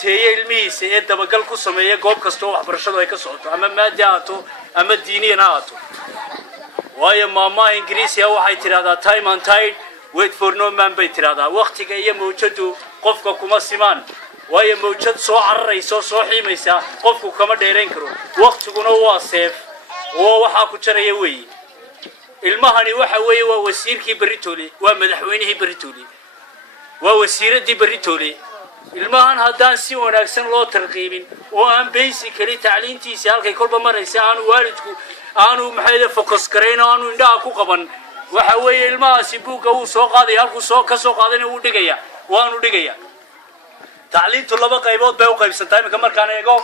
joogteeyay ilmihiisa ee dabagal ku sameeya goob kasta oo waxbarashadu ay ka socoto ama maadi ahaato ama diiniyan ahaato waayo maamaha ingiriisiga waxay tiraahdaa time and tide wait for no man bay tiraahdaa waqtiga iyo mawjadu qofka kuma simaan waayo mawjad soo cararayso soo xiimaysa qofku kama dheerayn karo waqtiguna waa seef oo waxa ku jaraya weey ilmahani waxa weey waa wasiirkii Britoli waa madaxweynihii Britoli waa wasiiradii Britoli ilmahan haddaan si wanaagsan loo tarqiibin oo aan basically tacliintiisa halkay kolba maraysa aanu waalidku aanu maxay focus gareyn aanu indhaha ku qaban waxa weey ilmahaasi buuga uu soo qaaday halku soo ka soo qaadana uu dhigaya waanu dhigaya tacliintu laba qaybood bay u qaybsantahay markaan eego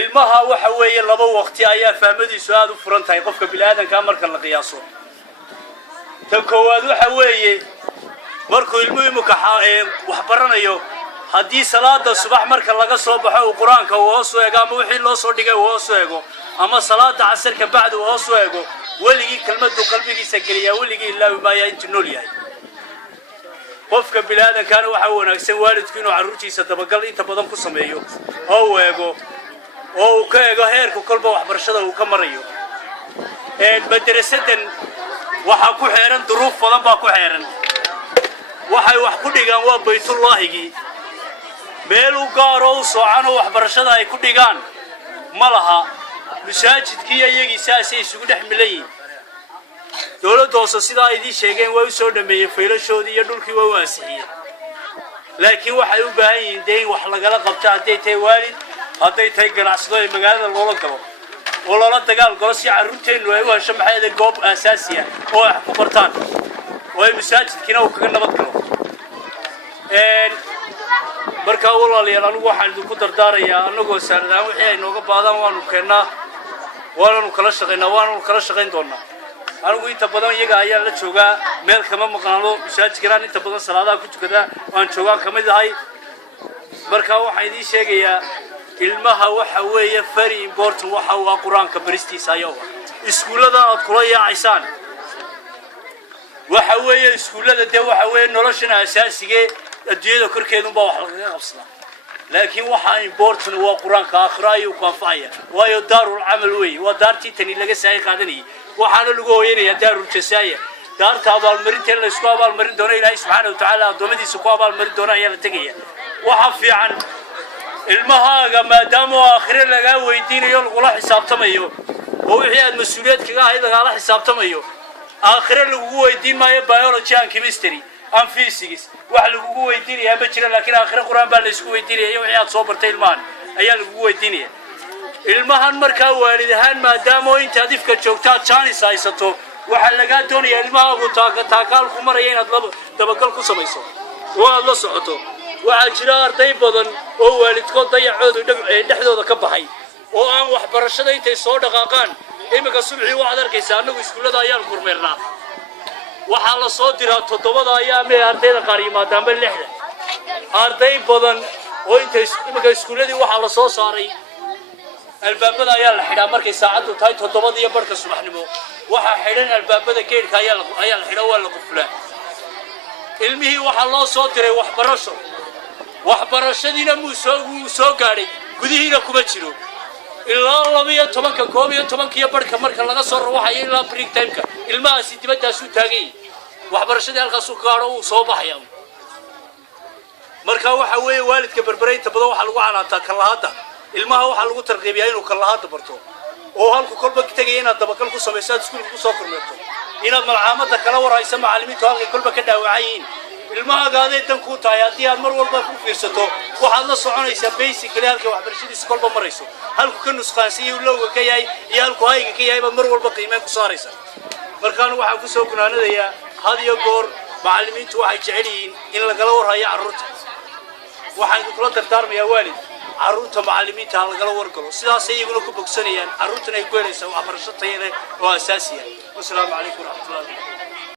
ilmaha waxa weey laba waqti ayaa fahmadiisu aad u furan tahay qofka bilaadanka marka la qiyaaso tan koowaad waxa weey markuu ilmuhu wax baranayo haddii salaada subax marka laga soo baxo quraanka oo soo eego ama wixii loo soo dhigay oo soo eego ama salaada casarka bacda oo soo eego waligii kelmadu qalbigiisa galiya waligii ilaahay ma yaa inta nool yahay qofka bilaadanka waxa wanaagsan waalidku inuu caruurtiisa dabagal inta badan ku sameeyo oo eego oo ka eego heerka kolba waxbarashada uu ka marayo madrasadan waxa ku xeeran duruuf badan baa ku xeeran waxay wax ku dhigaan waa baytullaahigi meel u gaaro oo soocano waxbarashada ay ku dhigaan malaha masaajidkii ayagii saasay isugu dhaxmilayeen dawladda hoose sida ay idin sheegeen way soo dhameeyay faylashoodii iyo dhulkii waa waasixiyeen laakiin waxay u baahan yihiin deyn wax lagala qabto haday tahay waalid haday tahay ganacsado ee magaalada loola galo oo loola dagaal galo si caruurteenu ay u hesho maxay goob asaasi ah oo wax ku bartaan way masaajidkina uu kaga nabad galo marka walaalayaal anigu waxaan idinku dardaarayaa anagoo saarnaa wixii ay nooga baadaan waanu keenaa waanu kala shaqayn doonaa anigu inta badan iyaga ayaa la joogaa meel kama maqnaano masaajidkana inta badan salaadaha ku tukada waan joogaan kamid ahay marka waxaan idin sheegayaa ilmaha waxa weeye very important waxa uu quraanka baristiisa ayaa iskuulada aad kula yaacaysaan waxa weeye iskuulada de waxa weeye noloshana asaasiga adduunyada korkeedu baa wax laga qabsada laakiin waxa important waa quraanka aakhira ayuu ku anfacaya waayo daarul amal weey waa daartii tani laga saay qaadanay waxaana lagu hooyanaya daarul jasaaya daarta abaalmarinta la isku abaalmarin doono ilaahay subhanahu wa ta'ala adoomadiisa ku abaalmarin doona ayaa la tagaya waxa fiican ilmahaaga maadaama aakhira laga weydiinayo lagu xisaabtamayo oo wixii aad mas'uuliyad kaga ahayd laga xisaabtamayo aakhira lagu weydiin maayo biology and chemistry and physics wax lagu weydiinaya ma jira laakiin aakhira quraan baa la isku weydiinaya wixii aad soo bartay ilmahan ayaa lagu weydiinaya ilmahan marka waalidahan maadaama inta difka joogtaa chance haysato waxa laga doonayaa ilmahaagu taakaal ku maraya inaad dabagal ku samayso oo aad la socoto waxa jira arday badan oo waalidkood dayacoodu dhexdooda ka baxay oo aan waxbarashada intay soo dhaqaaqaan imika subaxii waxaad arkaysaa anagu iskuulada ayaan kormeernaa waxa la soo diraa 7 ayaam ee ardayda qaar yimaadaanba 6 arday badan oo intay imika iskuuladii waxa la soo saaray albaabada ayaa la xidhaa markay saacadu tahay 7 iyo barka subaxnimo waxa xidhan albaabada geedka ayaa la xidhaa waa la quflaa ilmihii waxa loo soo diray waxbarashadiina muu soo gaaray gudihiina kuma jiro ilaa 12 iyo barka marka laga soo ruuxayo ilaa break time-ka ilmahaasi dibaddaas u taagay waxbarashadii halkaas uu gaaro uu soo baxaya marka waxa weeye waalidka barbareynta badan waxa lagu canaantaa kalaada ilmaha waxa lagu tarqiibiyaa inuu kalaada barto oo halku kolba tagay inaad dabagal ku sameeyso iskuulka ku soo kormeerto inaad malcaamada kala warayso macallimiintu halka kolba ka dhaawacayeen ilmaha gaadhay tan ku tahay hadii aad mar walba ku fiirsato waxaad la soconaysaa basically halka waxbarashadiisa kolba marayso halku ka nusqaansiyo lowga ka yahay iyo halku hayga ka yahay mar walba qiimeyn ku saaraysa markaan waxa ku soo gunaanadaya had iyo goor macallimiintu waxay jecel yihiin in lagala warayo carruurta waxaan kula dardaarmayaa waalid carruurta macallimiinta lagala wargalo sidaas ay iyaguna ku bogsanayaan carruurtana ay ku helaysaa waxbarasho tayo leh oo asaasi ah. Wassalaamu calaykum wa rahmatullahi.